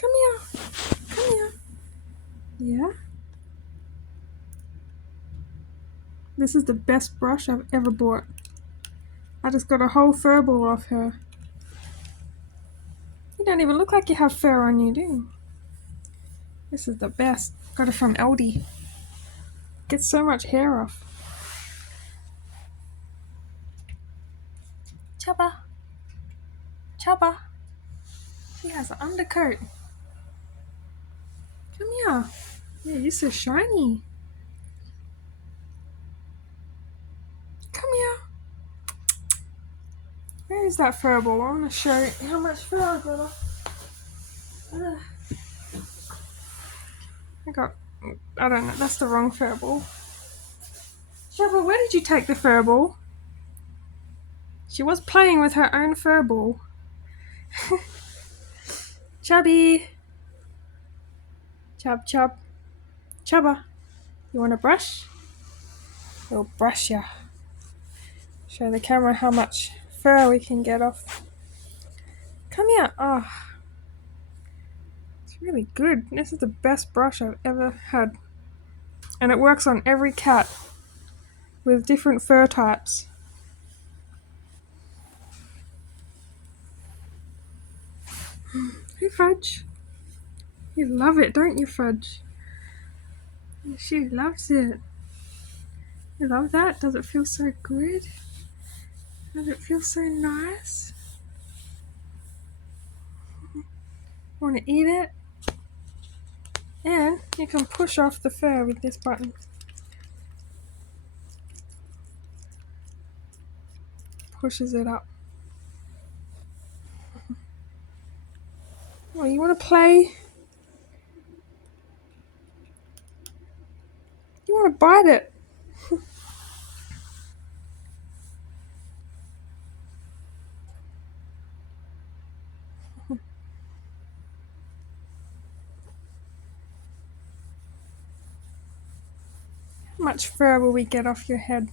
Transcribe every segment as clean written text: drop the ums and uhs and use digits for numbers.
Come here. Come here. Yeah? This is the best brush I've ever bought. I just got a whole furball off her. You don't even look like you have fur on you, do you? This is the best. Got it from Aldi. Gets so much hair off. Chubba. Chubba. She has an undercoat. Come here. Yeah, you're so shiny. Come here. Where is that furball? I want to show you how much fur I got off. I don't know, that's the wrong furball. Chubba, where did you take the furball? She was playing with her own furball. Chubby. Chub, chub. Chubba, you want a brush? We'll brush ya. Show the camera how much fur we can get off. Come here. Oh, it's really good. This is the best brush I've ever had. And it works on every cat with different fur types. Hey, Fudge. You love it, don't you, Fudge? She loves it. You love that? Does it feel so good? Does it feel so nice? Want to eat it? And you can push off the fur with this button. Pushes it up. Oh, you want to play? You want to bite it? How much fur will we get off your head?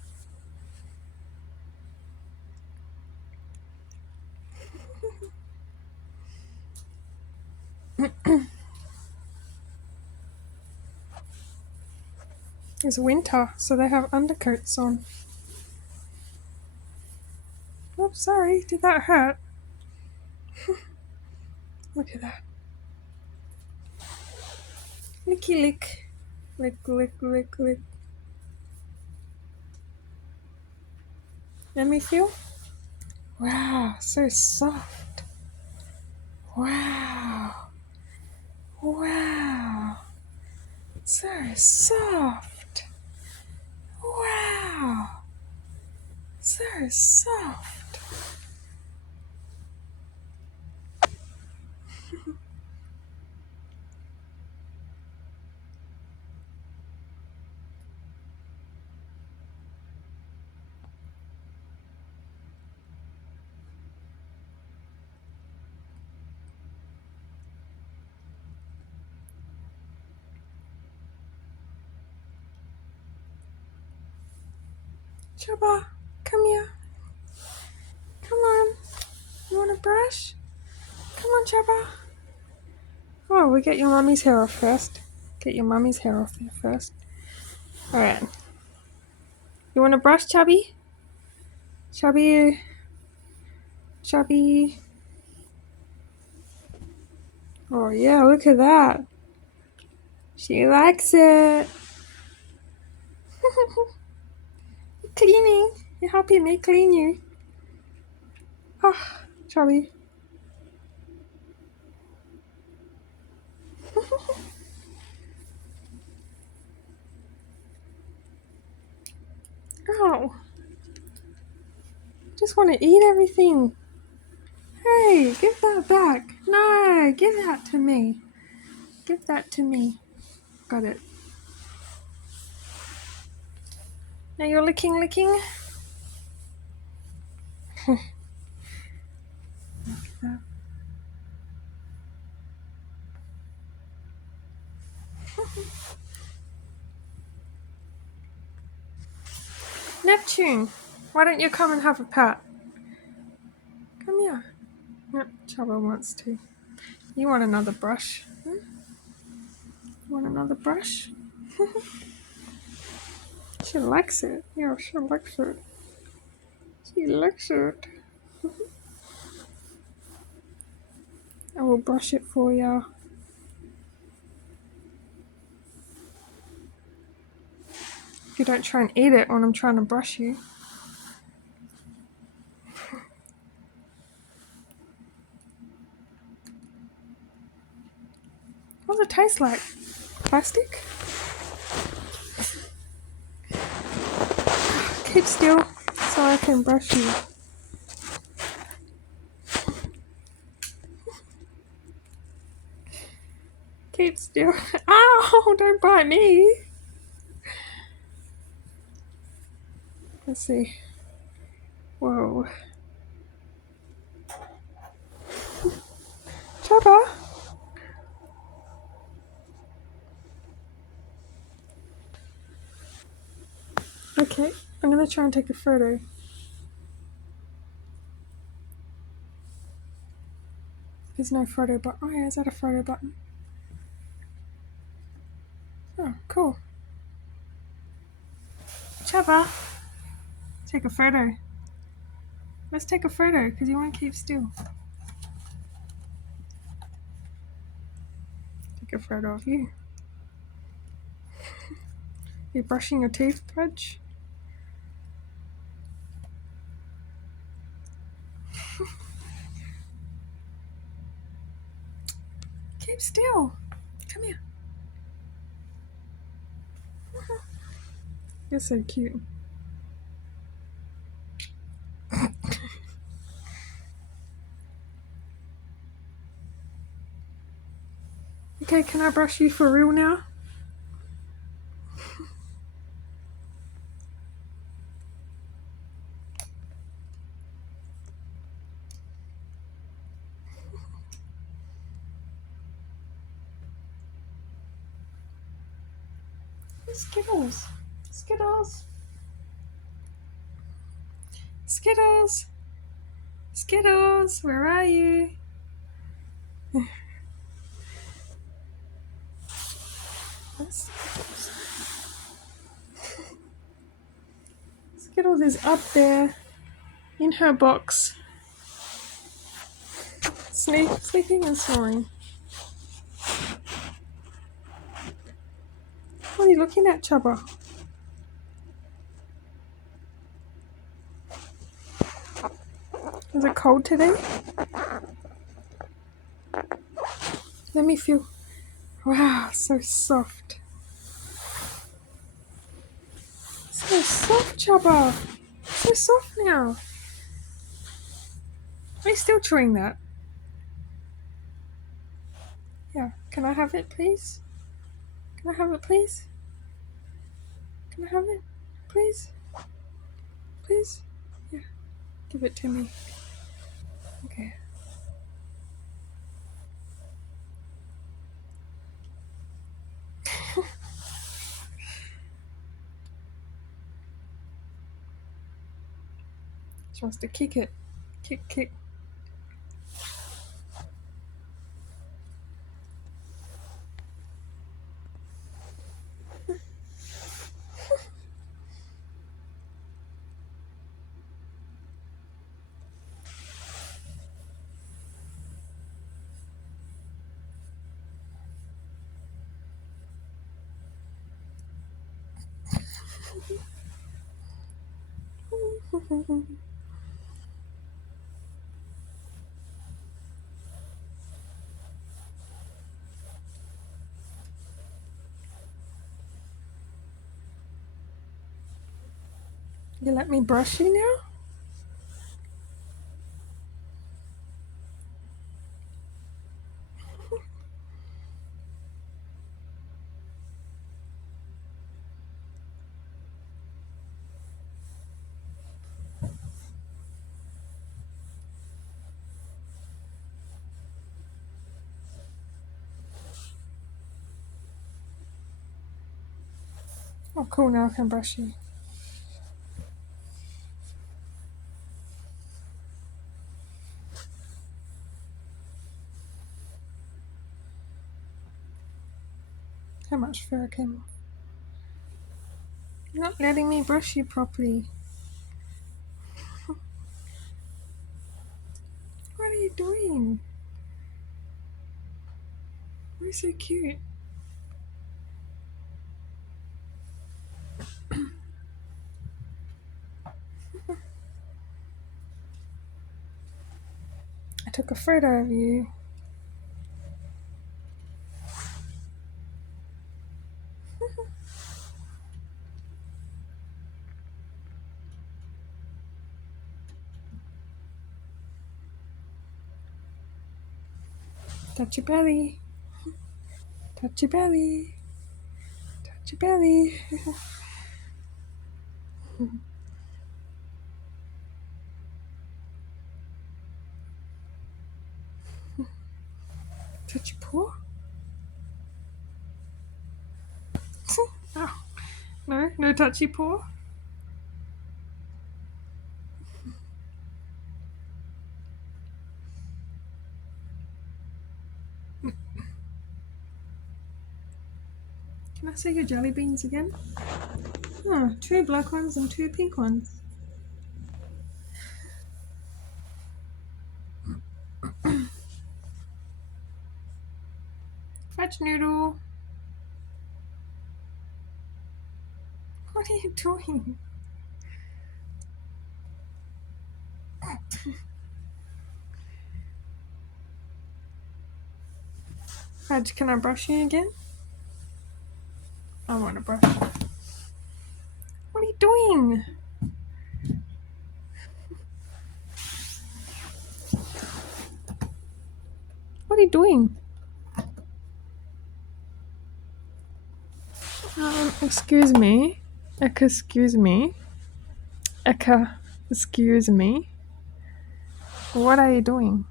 It's winter, so they have undercoats on. Oh, sorry. Did that hurt? Look at that. Licky lick. Lick, lick, lick, lick. Let me feel. Wow, so soft. Wow. Wow. So soft. Wow. So soft. Chubba, come here. Come on. You want a brush? Come on, Chubba. Oh, we get your mummy's hair off first. Get your mummy's hair off there first. Alright. You want a brush, Chubby? Chubby. Chubby. Oh, yeah, look at that. She likes it. Cleaning. You're helping me clean you. Oh, Chubby. Oh. Just want to eat everything. Hey, give that back. No, give that to me. Give that to me. Got it. Now you're licking. Neptune, why don't you come and have a pat? Come here. No, Chubba wants to. You want another brush? You want another brush? She likes it. Yeah, she likes it. She likes it. I will brush it for you. If you don't try and eat it when I'm trying to brush you. What does it taste like? Plastic? Keep still so I can brush you. Keep still. Ow! Don't bite me. Let's see. Whoa. Chubba. Okay, I'm gonna try and take a photo. There's no photo button. Oh yeah, is that a photo button? Oh, cool. Chubba, take a photo. Let's take a photo because you won't keep still. Take a photo of you. You're brushing your teeth, Pudge? Keep still. Come here. You're so cute. Okay, can I brush you for real now? Skittles. Skittles. Skittles. Skittles, where are you? Skittles is up there in her box. Sleeping and snoring. What are you looking at, Chubba? Is it cold today? Let me feel. Wow, so soft. So soft, Chubba. So soft now. Are you still chewing that? Yeah. Can I have it, please? Can I have it, please? Can I have it, please? Please? Yeah. Give it to me. Okay. She wants to kick it. Kick, kick. You let me brush you now? Oh, cool. Now I can brush you. How much fur came off? You're not letting me brush you properly. What are you doing? You're so cute. I took a photo of you. Touch your belly. Touch your belly. Touch your belly. Touch your paw. Oh, no, no touchy paw. Can I see your jelly beans again? Oh, 2 black ones and 2 pink ones. Fudge noodle. What are you doing? Fudge, can I brush you again? I want to brush. What are you doing? What are you doing? Excuse me. Excuse me. Excuse me. What are you doing?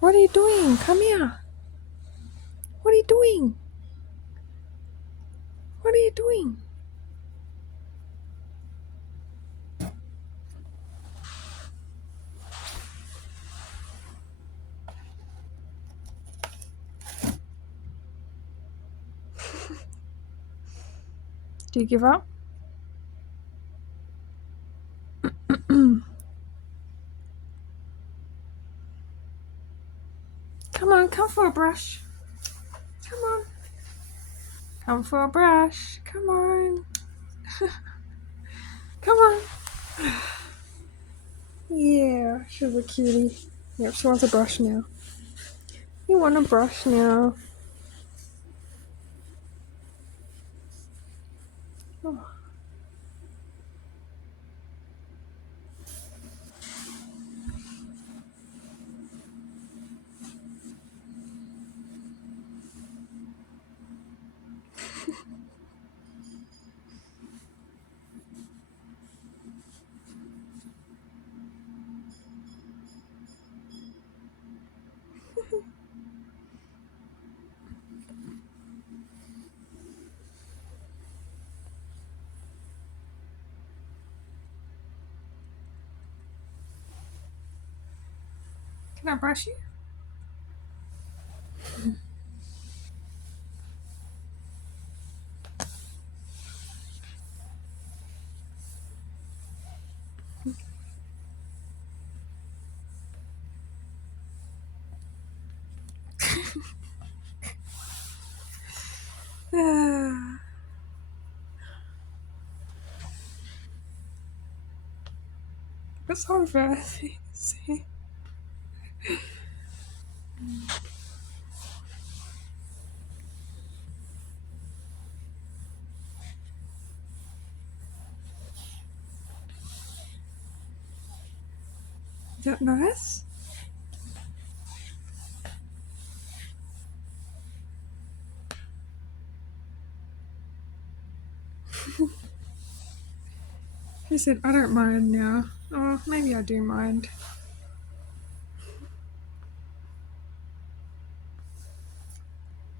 What are you doing? Come here. What are you doing? What are you doing? Do you give up? Come on, come for a brush. Come on. Come for a brush. Come on. Come on. Yeah, she's a cutie. Yep, she wants a brush now. You want a brush now. Oh. Can I brush you? What's over? See? Is that nice? He said, I don't mind now. Oh, maybe I do mind.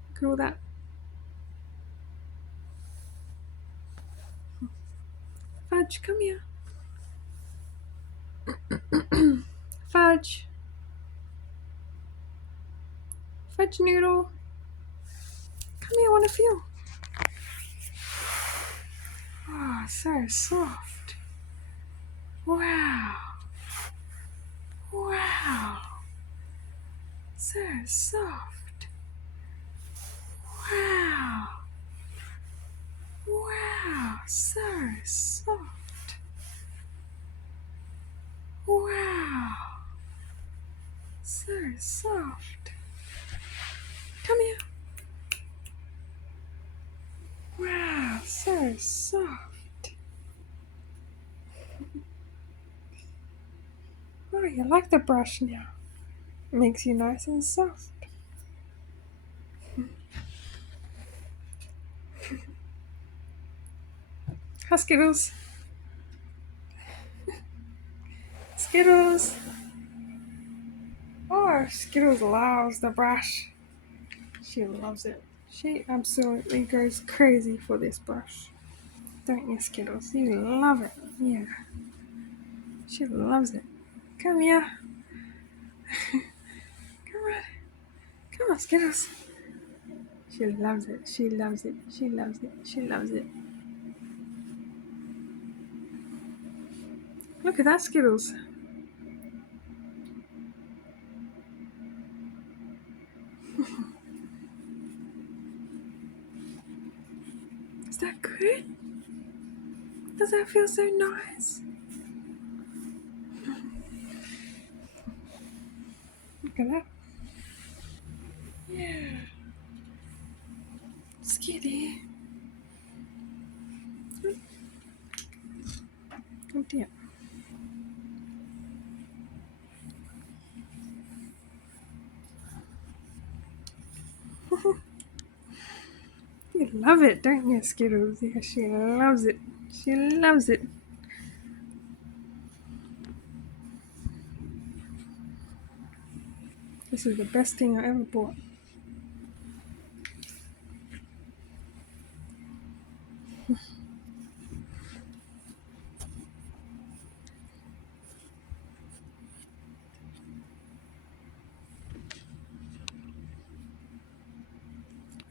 Look at all that. Fudge, come here. Fudge. Fudge noodle. Come here, I want to feel. Oh, so soft. Wow. Wow. So soft. Wow. Wow. So soft. Wow. So soft. Come here. Wow. So soft. Oh, you like the brush now. It makes you nice and soft. Hi, Skittles. Skittles. Oh, Skittles loves the brush. She loves it. She absolutely goes crazy for this brush. Don't you, Skittles? You love it. Yeah. She loves it. Come here. Come on. Come on, Skittles. She loves it. She loves it. She loves it. She loves it. Look at that, Skittles. Is that good? Does that feel so nice? Look at that. Yeah. Skitty. Oh dear. You love it, don't you, Skittles? Yeah, she loves it. She loves it. This is the best thing I ever bought.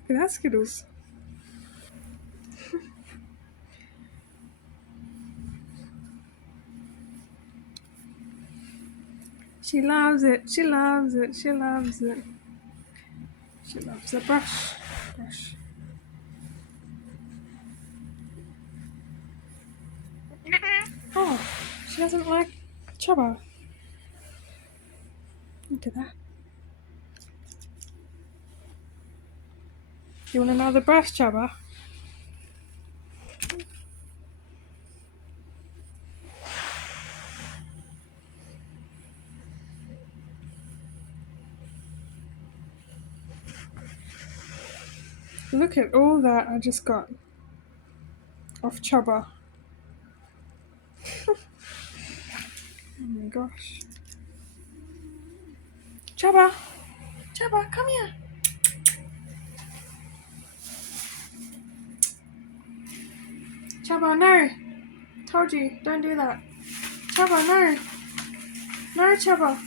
Look at that, Skittles. She loves it. She loves it. She loves it. She loves the brush. Brush. Oh, she doesn't like Chubba. Look at that. You want another brush, Chubba? Look at all that I just got off Chubba. Oh my gosh. Chubba! Chubba, come here! Chubba, no! Told you, don't do that. Chubba, no! No, Chubba!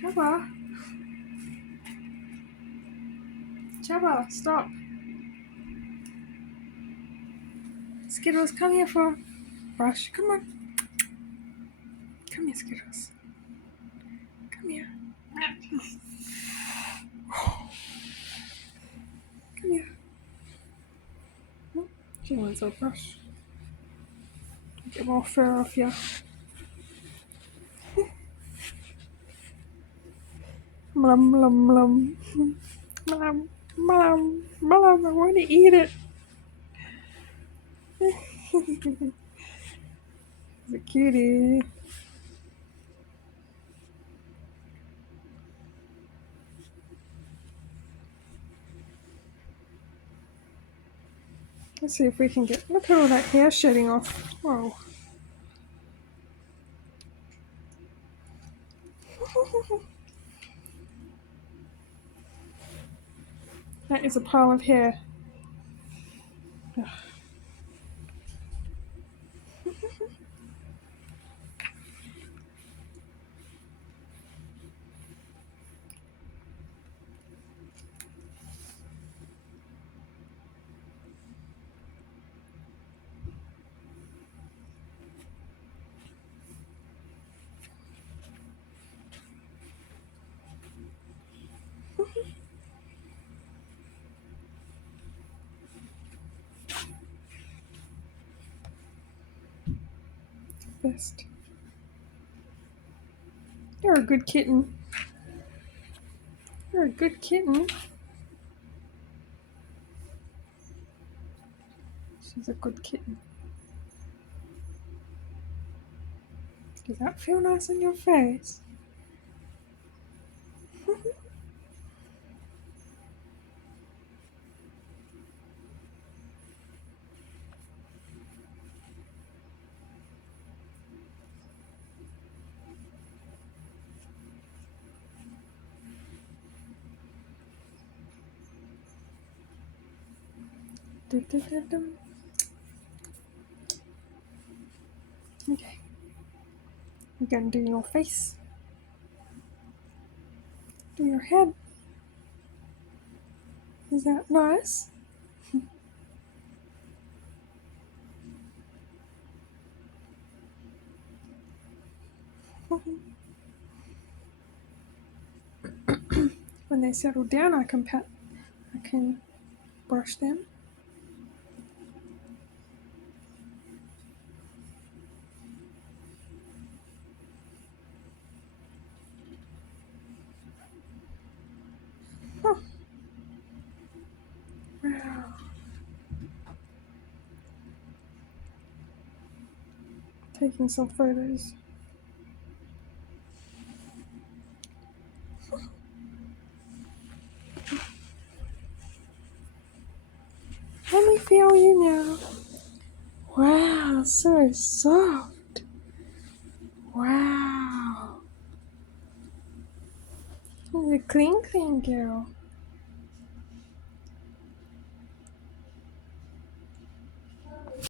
Chubba! Chubba, stop! Skittles, come here for a brush. Come on. Come here, Skittles. Come here. Come here. She wants a brush. Get more fur off you. Blum, blum, blum. Blum, blum, blum. I want to eat it. It's a cutie. Let's see if we can get. Look at all that hair shedding off. Whoa. That is a pile of hair. first. You're a good kitten. You're a good kitten. She's a good kitten. Does that feel nice on your face? Okay. I'm going to do your face. Do your head. Is that nice? When they settle down, I can brush them. Huh. Wow. Taking some photos. Let me feel you now. Wow, so soft. Wow. You're a clean girl.